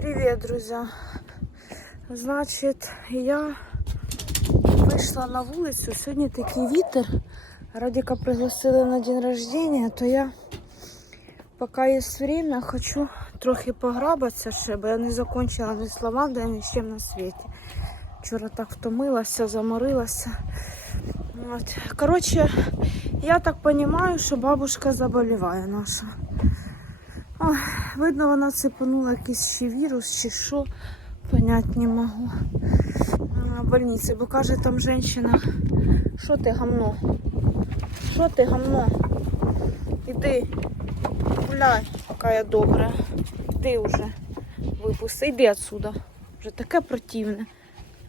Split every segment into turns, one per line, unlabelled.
Привет, друзья. Значить, я вийшла на вулицю. Сьогодні такий вітер. Радіка пригласили на день рождения, то я, поки є время, хочу трохи пограбатися ще, бо я не закончила ні з лавандою, ні з чим на світі. Вчора так втомилася, заморилася. От. Коротше, я так розумію, що бабушка заболіває наша. Ой, видно, вона цепанула якийсь ще вірус чи що, понять не можу. Больниці, бо каже там жінка, що ти гамно? Що ти гамно? Іди, гуляй, яка я добра. Іди вже, випусти, йди отсюда. Вже таке противне,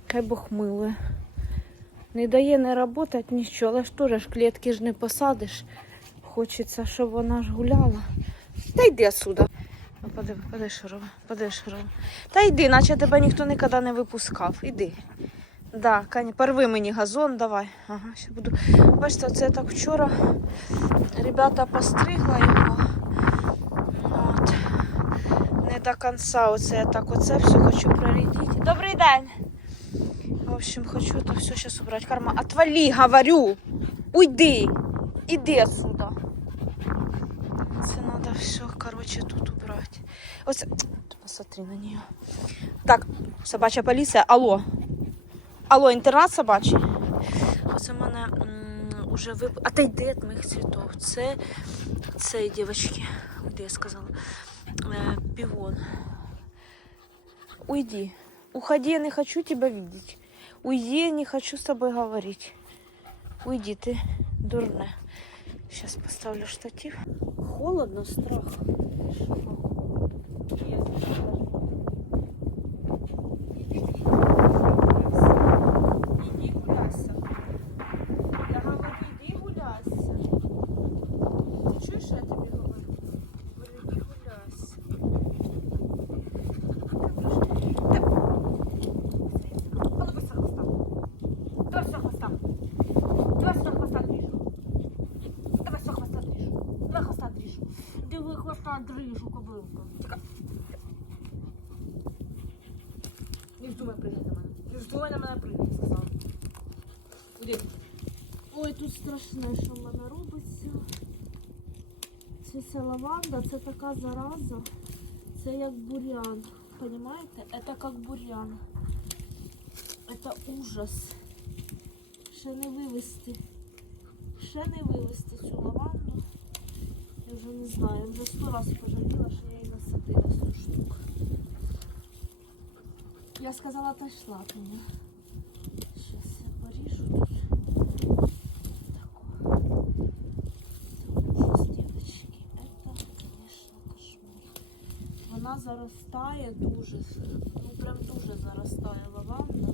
яке Бог милує. Не дає не працювати нічого, але ж теж клітки ж не посадиш. Хочеться, щоб вона ж гуляла. Та йди отсюда. Ну, Подиви, поди, робить, поди, що. Та йди, наче тебе ніхто ніколи не випускав. Іди. Да, Кані, порви мені газон, давай. Ага, ще буду. Бачите, це я так вчора ребята постригла його. От. Не до кінця. Оце я так оце все хочу прорядити. Добрий день. В общем, хочу это все сейчас убрать. Карма, отвали, говорю. Уйди. Иди отсюда. Це надо все, короче, тут Оце... Посмотри на нее. Так, собача поліція. Алло. Алло, інтернат собачий. Оце мене уже вип... Отойди від моїх цвітов. Це, це, дівчатки, де я сказала, е, півон. Уйди. Уходи, я не хочу тебя видеть. Уйди, я не хочу с тобой говорить. Уйди, ты дурная. Сейчас поставлю штатив. Холодно, страх. Иди Хвоста дрижу, кобилка. Тихо. Не вздумай прыгать на мене. Не вздумай на мене прыгати, сказала. Куди? Ой, тут страшне, що в мене робиться. Це ця лаванда, це така зараза. Це як бурян. Понимаете? Это как бурян. Это ужас. Ще не вивезти. Ще не вивезти цю лаванду Я вже не знаю. Вже сто раз пожаліла, що я її насадила цю штуку. Я сказала, та йшла от мене. Щас я поріжу тут. Тако. Це ужас, дівчатки. Это, конечно, кошмар. Вона заростає дуже, ну прям дуже заростає лаванда.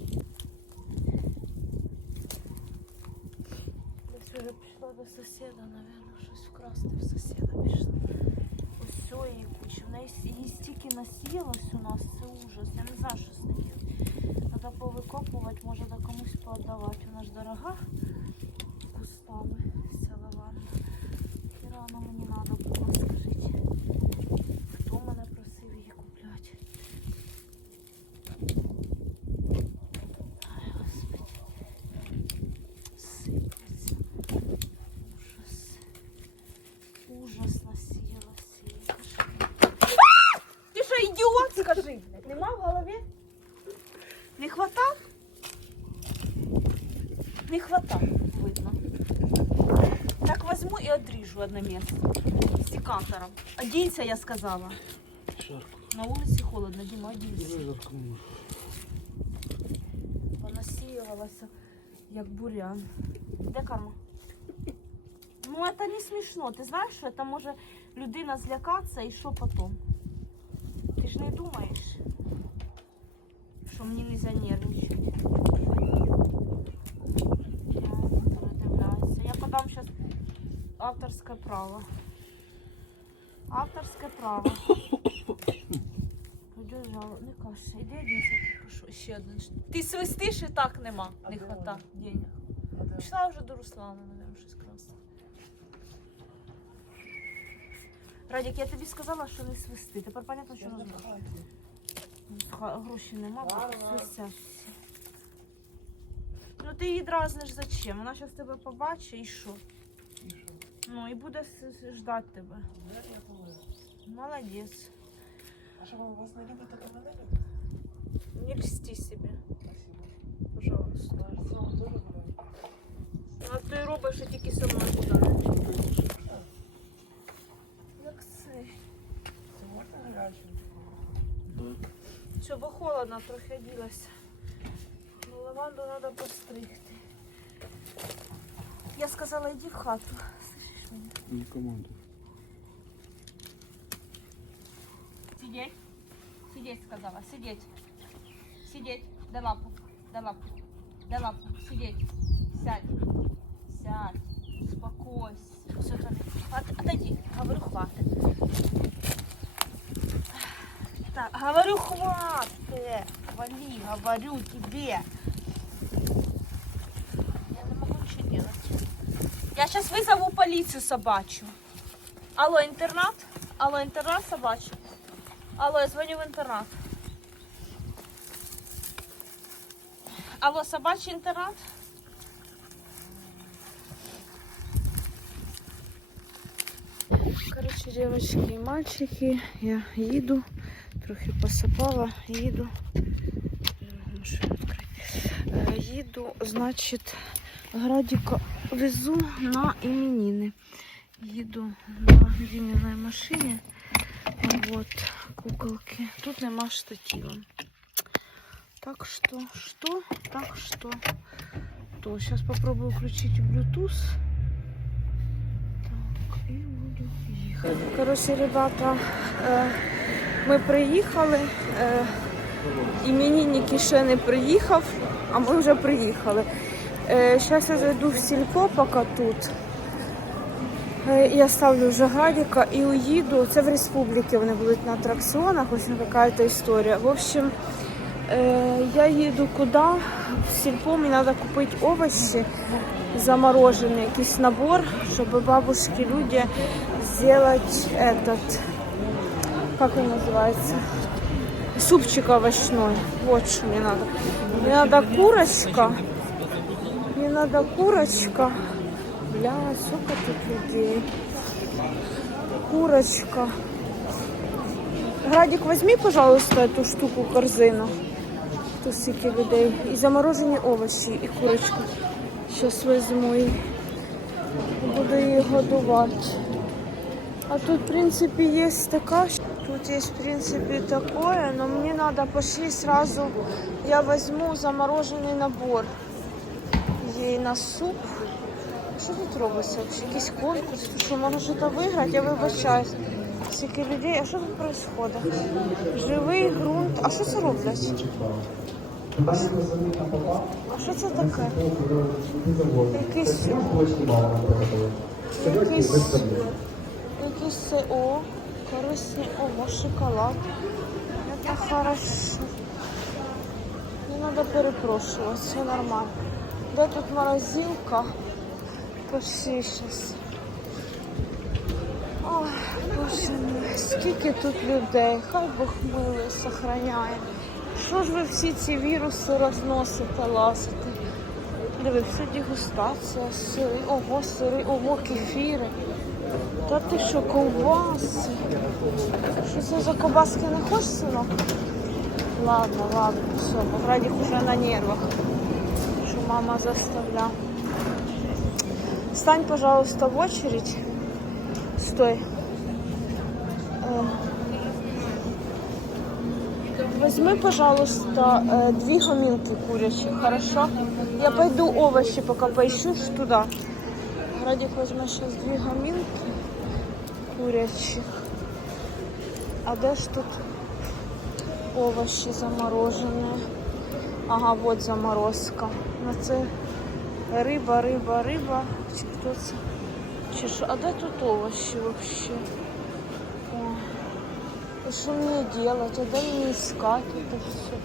Десь вже пішла до сусіда, напевно, Щось вкрасти в сусіда пішла. Ось її куча. В неї її стільки насіялось у нас, це ужас. Я не знаю, що з нею. Треба повикопувати, може да комусь поотдавати. Вона ж дорога кустами, ця лаванда. І рано мені треба було, скажіть. Хто мене просив її купляти? Ай, Господи. Сипляться. Ужас. Ужас насіялася. її. Ти що, ідіот, скажи, блядь? Нема в голові? Не хватав? Не хватав, видно. Так возьму і одріжу одне місце. Секатором. Одінься, я сказала.
Жарко.
На вулиці холодно, Діма, одінься.
Жарко.
Вона сіялася, як бурян. Де карма? Ну, це не смішно. Ти знаєш, що це може людина злякатися і що потім? Ти ж не думаєш, що мені не можна нервничати. Я передивляюся. Я подам зараз авторське право. Авторське право. Подержала, не кашся. Іди один прошу. Ще один. Ти свистиш і так нема.
А
Не
де
хвата
вона?
денег. Пішла вже до Руслана, наверное, щось красне. Радік, я тобі сказала, що не свисти. Тепер понятно, що
на хаті.
ха- гроші нема, все. Ну ти її дразниш зачем? Вона зараз тебе побачить і що? Ну і буде ждати тебе. Молодець.
А що у вас не любите кавалерів?
Не льсти себе, Спасибо. пожалуйста. А ти робиш, що тільки со мною Все, бо холодно, трохи оділася. Ну, лаванду треба постригти. Я сказала, йди в хату.
Не команду.
Сидеть. Сидеть, сказала. Сидеть. Сидеть. Дай лапу. Дай лапу. Дай лапу. Сидеть. Сядь. Сядь. Успокойся. Все, Отойди. Говорю, хватит. Так, говорю, хватит. Вали, говорю тебе. Я не могу ничего делать. Я сейчас вызову полицию собачью. Алло, интернат? Алло, интернат собачий? Алло, я звоню в интернат. Алло, собачий интернат? Короче, девочки и мальчики, я їду, трохи посипала, їду. Машину відкрити. Е, Їду, значить, Градіка везу на іменини. Їду на Діміній машині. Вот, куколки. Тут нема штатива. Так что, что, так что, то. Сейчас попробую включить Bluetooth. Так, і буду їхати. Коротше, ребята, е, ми приїхали. Е, іменинник ще не приїхав, а ми вже приїхали. Зараз я зайду в сільпо, поки тут. Е, Я ставлю вже Градіка і уїду. Це в республіці вони будуть на атракціонах, ось якась історія. В общем, е, я їду куди? В сільпо мені треба купити овочі заморожені, якийсь набор, щоб бабушки люди зробити этот, как он называется? Супчик овощной. Вот что мне надо. Мне надо курочка. Мне надо курочка. Бля, сколько тут людей. Курочка. Градик, возьми, пожалуйста, эту штуку, корзину. Тут стільки людей. І заморожені овочі, і курочку. Зараз візьму і буду її годувати. А тут, в принципе, есть такая. Тут есть, в принципе, такое, но мне надо пошли сразу. Я возьму замороженный набор. Ей на суп. Що тут робиться? Якийсь конкурс? Що, можна щось виграти? Я вибачаюсь. Скільки людей, а що тут відбувається? Живий ґрунт. А що це роблять? А що це таке? Якийсь Якийсь, якийсь це, о, корисний, ого, шоколад. Это хорошо. Не надо перепрошувати, все нормально. Де тут морозилка? Пошли сейчас. Ой, боже мій, скільки тут людей, хай Бог милує, сохраняє. Що ж ви всі ці віруси розносите, ласите? Диви, все дегустація, сири, ого, сири, ого, кефіри. Та ти що, ковбаси? Що це за ковбаски не хочеш, синок? Ладно, ладно, все, Радік уже на нервах, що мама заставляє. Стань, пожалуйста, в очередь. Стой. Э, Возьми, пожалуйста, э, две гомилки курячих, хорошо? Я пойду овощи пока поищу туда. Радик возьме сейчас две гомилки курячих. А де ж тут овощи заморожені? Ага, вот заморозка. Ну це риба, риба, риба. Чи хто це? Чи що? А де тут овощи вообще? О. Что мне делать? А дай мне искать это все.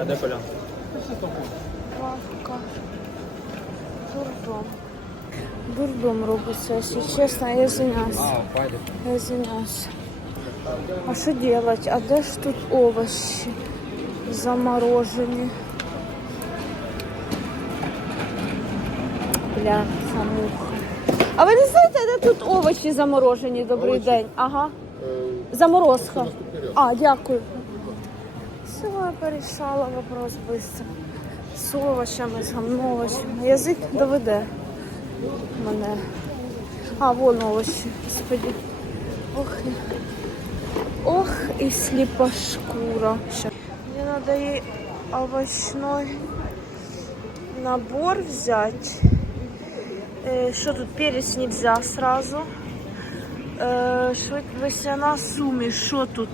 А де поля?
Лавка. Дурдом. Дурдом робиться, якщо чесно, я извиняюсь. Я извиняюсь. А що делать? А де ж тут овощі заморожені? Бля, самуха. А ви не знаєте, де тут овочі заморожені? Добрий день. Ага. Заморозка. А, дякую Все, я порішала вопрос быстро. З овочами, з гамновочами. Язик доведе мене. А, вон овощи, господи. Ох, и- ох и слепошкура. Ща. Мне надо ей овощной набор взять. Э, что тут, перец нельзя сразу. Э, что это, весняна суміш, что тут?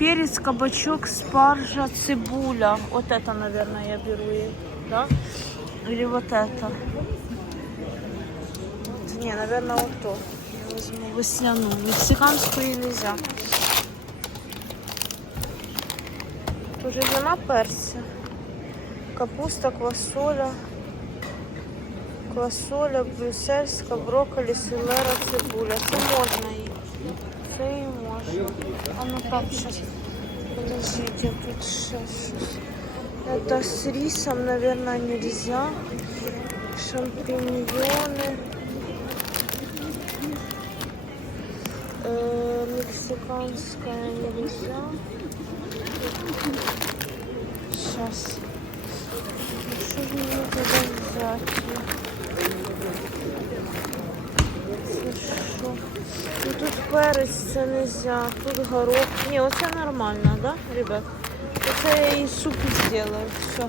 Перец, кабачок, спаржа, цибуля. Вот это, наверное, я беру да? Или вот это? Не, наверное, вот то. Я возьму весняну. Мексиканскую нельзя. Уже зима перця. Капуста, квасоля. Квасоля, брюссельська, брокколі, селера, цибуля. Це можна їй. Це можна. А ну так, сейчас. Подождите, тут щось. Это с рисом, наверное, нельзя. Шампиньоны. Э, мексиканская нельзя. Сейчас. Что же мне тогда взять? Що? Ну, перець це нельзя, тут горох. Ні, оце нормально, да, ребят? Оце я їй суп сделаю, все.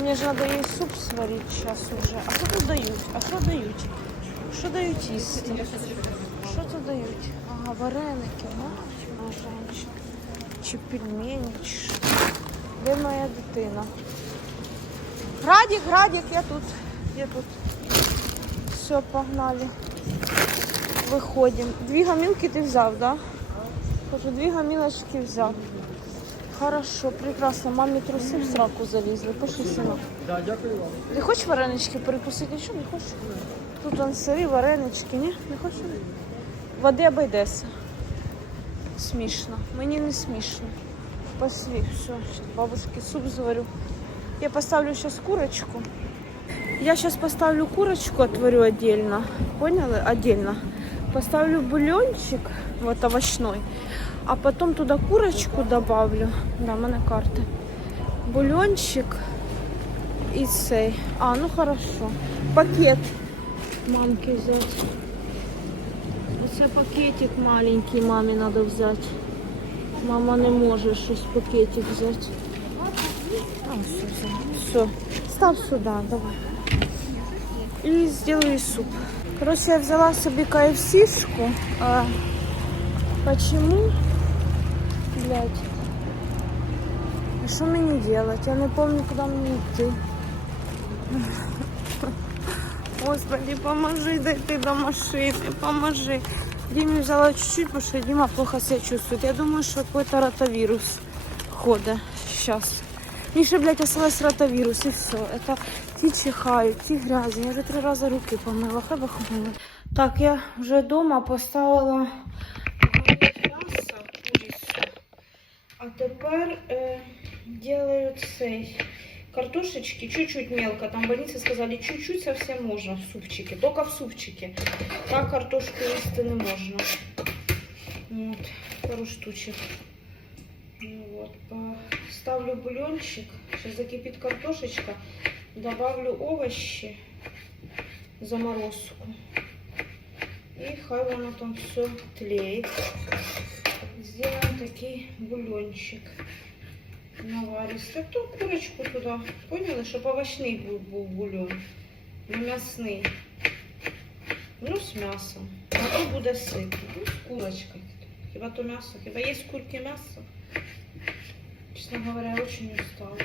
Мне же надо ей суп сварить сейчас уже. А что тут дают? А что дают? Что дают їсти? Що тут дають? Ага, вареники, ну, женщин. Чи пельмені, чи що? Де моя дитина? Градик, Градик, я тут. Я тут. Все, погнали. Виходимо. Дві гамілки ти взяв, да? Кажу, дві гамілочки взяв. Хорошо, прекрасно. Мамі труси в сраку залізли. Пошли, синок.
Да, дякую вам.
Ти хочеш варенички перекусити? Нічого не хочеш? Тут вон сирі, варенички, ні? Не хочеш? Води обійдеться. Смішно. Мені не смішно. Пошли, все, бабушке суп заварю. Я поставлю сейчас курочку. Я сейчас поставлю курочку, отварю отдельно. Поняли? Отдельно. Поставлю бульончик, вот овощной. А потом туда курочку добавлю. Да, у мене карти. Бульончик і цей. А, ну хорошо. Пакет мамки взяти. Оце пакетик маленький мамі треба взяти. Мама не може щось пакетик взяти. А, все, все. Все. Став сюди, давай. І зроблю суп. Короче, я взяла собі KFC-шку. А, почему? Блять. А що мені делать? Я не пам'ятаю, куди мені йти. Господи, поможи дойти до машины, поможи. Диме взяла чуть-чуть, потому что Дима плохо себя чувствует. Я думаю, что какой-то ротавирус ходит сейчас. Миша, блядь, осталось ротавирус, и все. Это ті чихають, ті грязі. Я вже три рази руки помила, хай помила. Так, я вже вдома поставила м'ясо, курицю. А тепер е, делаю цей. Картошечки чуть-чуть мелко. Там в больнице сказали, чуть-чуть совсем можно в супчике. Только в супчике. Так картошку їсти не можна. Вот, пару штучек. Ну Вот, ставлю бульончик. Сейчас закипит картошечка. Добавлю овощи, заморозку. И хай воно там все тлеет. Сделаем такий бульончик наваристий. То курочку туди. Поняли, щоб овочний був, був бульон. Не м'ясний. Ну, з м'ясом. А то буде ситно. Ну, з курочкою. Хіба то м'ясо? Хіба є з курки м'ясо? Честно говоря, очень устала.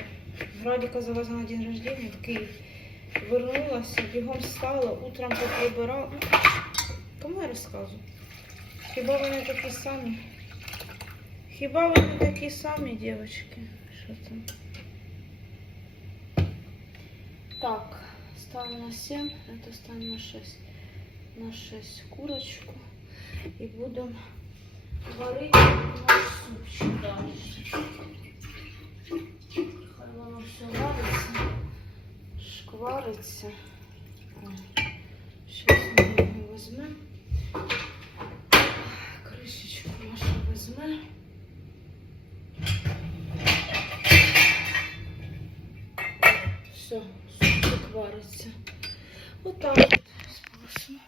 Градика завезла на день рождения в Київ. Вернулася, бігом встала, утром поприбирала. Ну, Кому я розказую? Хіба вони такі самі? Хіба вони такі самі, дівчатки? Що там? Так, ставим на 7, это ставим на 6. На 6 курочку. И будем варить наш супчик дальше. Хай воно все вариться, шквариться. Сейчас ми його візьмемо. Кришечку нашу візьмемо. Все, супчик вариться. Вот так вот сполосну.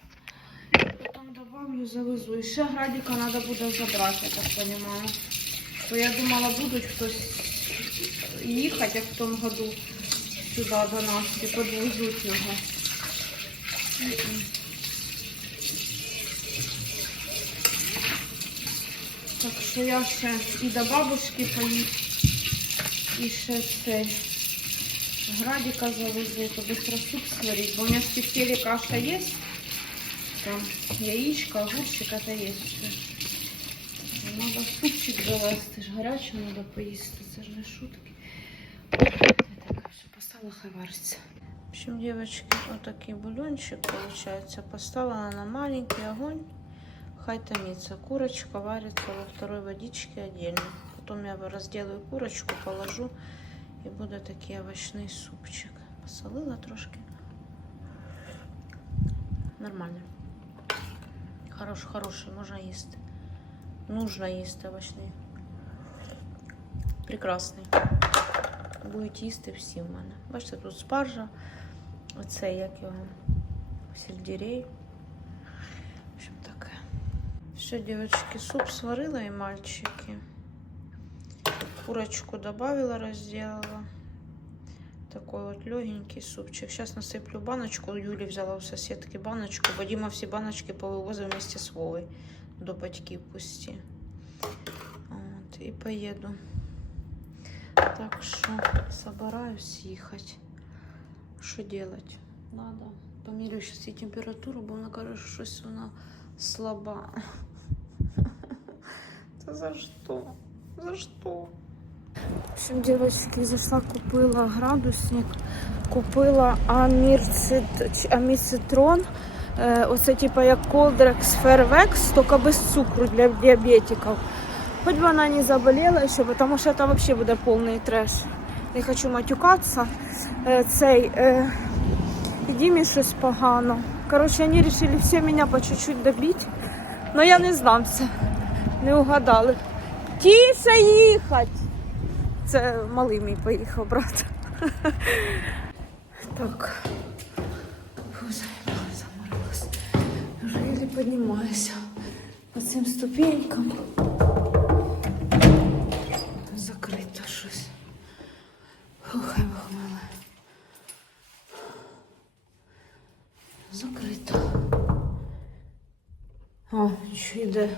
Потом добавлю, завезу. І ще градіка треба буде забрати, так розумію. Бо я думала, будуть хтось їхати, як в тому году сюди до нас і підвезуть його. М-м. Так що я ще і до бабушки поїду, і ще цей градика завезу, то быстро суп сварить. Бо у меня в тефтеле каша есть. Там яичко, огурчик это есть. всё. Надо супчик завести, ж гаряче надо поїсти, це ж не шутки. Так, все, поставила хай вариться. В общем, девочки, вот такой бульончик получается. Поставила на маленький огонь. Хай томится. Курочка варится во второй водичке отдельно. Потом я разделаю курочку, положу і буде такий овочний супчик. Посолила трошки. Нормально. Хорош, хороший, можна їсти. Нужно їсти овочний. Прекрасний. Будуть їсти всі в мене. Бачите, тут спаржа. Оце як його сельдерей. В общем, таке. Все, девочки, суп сварила і мальчики. Курочку добавила, разделала. Такой вот легенький супчик. Сейчас насыплю баночку. Юля взяла у соседки баночку. Бо Дима все баночки повывозил вместе с Вовой. До батьки пусти. Вот, и поеду. Так что собираюсь ехать. Что делать? Надо. Померю сейчас и температуру, бо вона каже, що щось вона слаба. Це за що? За що? В общем, девочки, зашла, купила градусник, купила амірцит, чи- аміцитрон. Е, оце типа як Колдрекс Фервекс, тільки без цукру для диабетиків. Хоч би вона не заболела еще, потому що це вообще буде повний треш. Не хочу матюкатися. Е, цей, і Дімі щось погано. Коротше, вони вирішили всі мене по чуть-чуть добити. Но я не здамся. Не угадали. Тіше їхать! Це малий мій поїхав брат. Так. Заморилась. Вже піднімаюся по цим ступенькам. Закрито щось. Фу, хай вихмела. Закрито. О, що йде.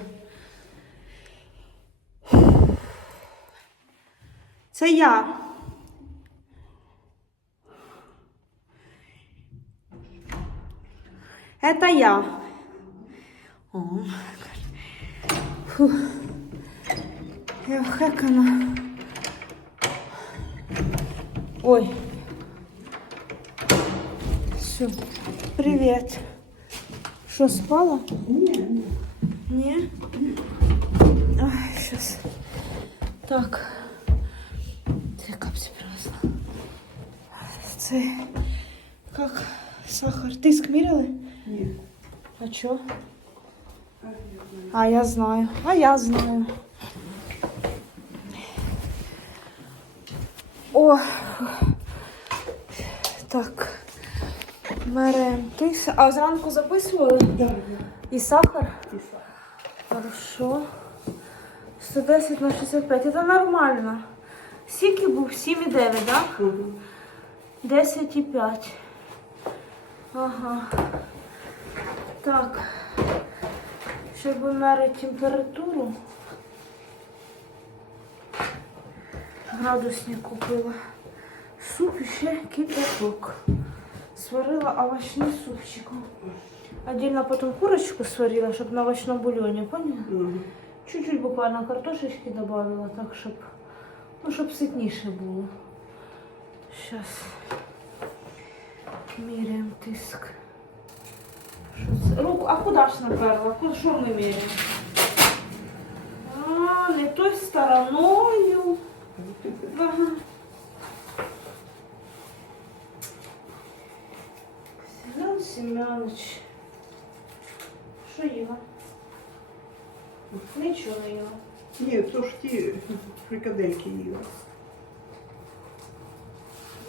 Це я. Это я. О, Фу. Я вхекана. Ой. Все. Привет. Что, спала? Не. Не? Ай, сейчас. Так. Це капці принесла. Це як сахар. Тиск міряли?
Ні.
А чо? А я знаю. А я знаю. О. Так. Берем тис. А зранку записували?
Так.
І сахар?
Піса.
Хорошо. 110 на 65. Это нормально. Скільки був? 7,9, так? да?
Угу.
10,5. Ага. Так. Щоб мерити температуру. Градусник купила. Суп і ще кипяток. Сварила овощний супчик. Отдельно потом курочку сварила, чтобы на овощном бульоне, поняла?
Угу.
Чуть-чуть буквально картошечки добавила, так, щоб, ну, щоб ситніше було. Сейчас. Міряємо тиск. Що це? Руку, а куди ж наперла? Куди що ми міряємо? А, не той стороною. Ага. Семен Семенович. Що їла? Нічого не їла.
Ні, то ж ті фрикадельки їла.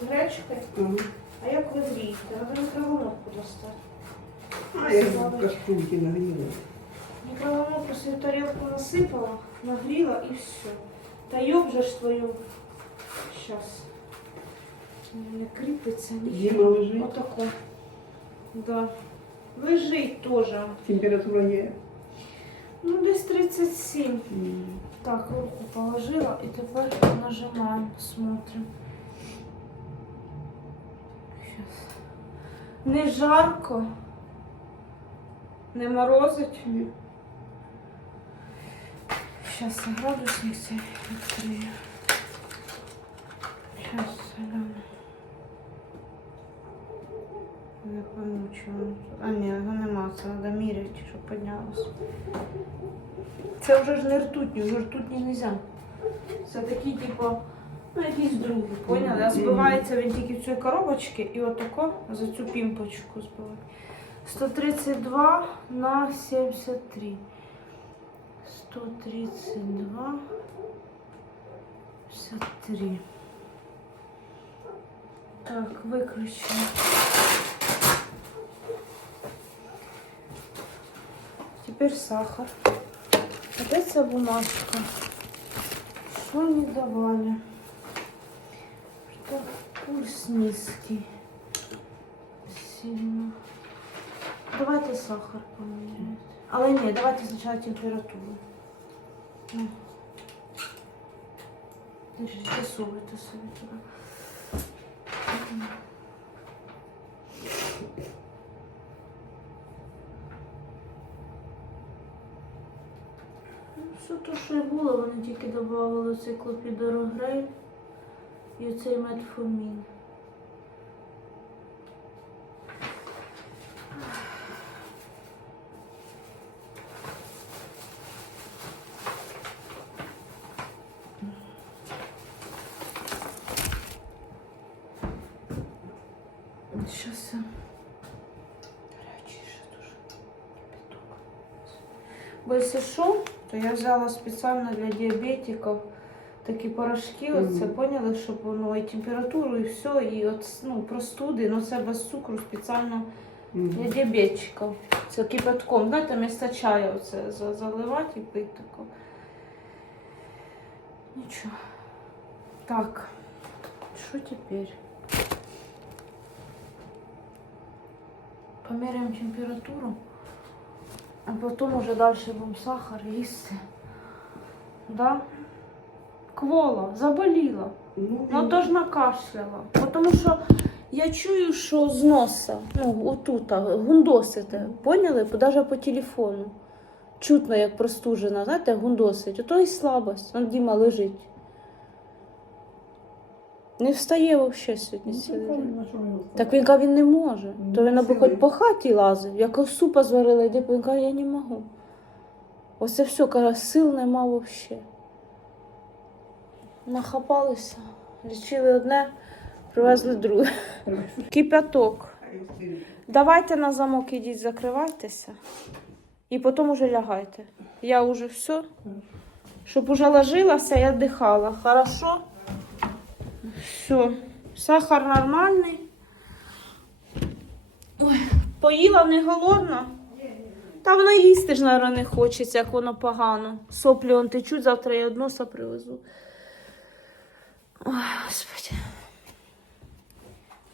З гречкою?
Ага.
А як ви грієте? Треба мікроволновку достати.
А я в каструльки нагріла.
Микроволновку свою тарелку насыпала, нагрела и все. Та ёб же ж твою. Сейчас. Не кріпиться нічого.
лежить.
Отако. Да. Лежить тоже.
Температура є.
Ну, десь 37.
М.
Так, руку положила и теперь нажимаем, смотрим. Сейчас. Не жарко. Не морозить.
Ні.
Сейчас я градусник цей відкрию. Сейчас гляну. Не пойму, тут. А ні, його нема, це треба міряти, щоб піднялося. Це вже ж не ртутні, вже ртутні не можна. Це такі, типу, ну якісь другі, поняли? А збивається він тільки в цій коробочці і отако за цю пімпочку збиває. 132 на 73. 132, 53. Так, виключено. Теперь сахар. Опять ця бумажка. Что не давали? Что пульс низкий. Сильно. Давайте сахар поміряти. Але ні, давайте спочатку температуру. Держіть, Засовуйте собі туди. Ну, Все те, що і було, вони тільки додавали цей клопідорогрей і цей метформін. Сейчас я... Гарячий ще дуже кипяток. Бо якщо що, то я взяла спеціально для диабетиків такі порошки,
Мгм.
оце поняли, щоб воно і температуру, і все, і от, ну, простуди, ну це без цукру спеціально
М.
для диабетиків. Це кипятком, знаєте, вместо чаю оце за- заливати і пити тако. Нічого. Так, що тепер? Померяємо температуру, а потім уже далі будемо сахар їсти. Да? Квола, заболіла.
Ну,
Ну то ж накашляла. Тому що я чую, що з носа, ну отут, гундосите. Поняли? Навіть по телефону. Чутно, як простужена, знаєте, гундосить. Ото і слабость. Он Діма лежить. Не встає взагалі сьогодні.
ну,
цілий день. Так він каже, він не може.
Ну,
То він
сидить.
хоч по хаті лазив, якось супа зварила, йде, він каже, я не можу. Оце все, каже, сил нема взагалі. Нахапалися, лічили одне, привезли друге. Кипяток. Давайте на замок ідіть, закривайтеся. І потім уже лягайте. Я вже все. Щоб уже ложилася і віддихала. Хорошо? Все. Сахар нормальний. Ой, поїла не голодна. Та воно їсти ж, мабуть, не хочеться, як воно погано. Соплі он течуть, завтра я односа привезу. Ой, Господи.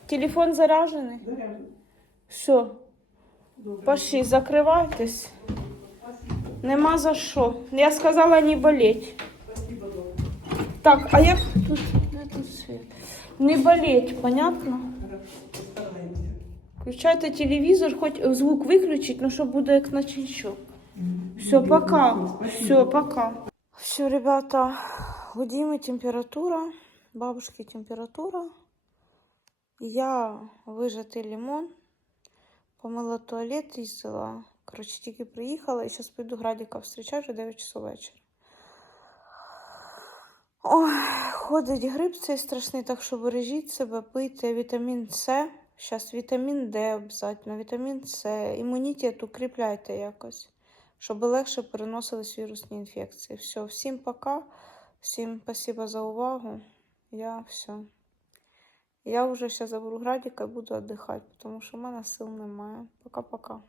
Телефон заряджений?
Заряджено.
Все. Пошли, закривайтесь. Нема за що. Я сказала не болеть. Так, а як тут? Не болеть, понятно? Включайте телевізор, хоч звук виключить, ну щоб буде як наче нічого. Все, пока. Все, пока. Все, ребята, у Димы температура, бабушки температура. Я вижатий лимон, помила туалет, їздила. Коротше, тільки приїхала і зараз піду Градіка зустрічати вже 9 часов вечора. Ходить грип цей страшний, так що бережіть себе, пийте вітамін С. Зараз вітамін Д обов'язково, вітамін С, імунітет укріпляйте якось, щоб легше переносились вірусні інфекції. Все, всім пока, всім спасибо за увагу. Я все. Я вже зараз заберу Градіка і буду віддихати, тому що в мене сил немає. Пока-пока.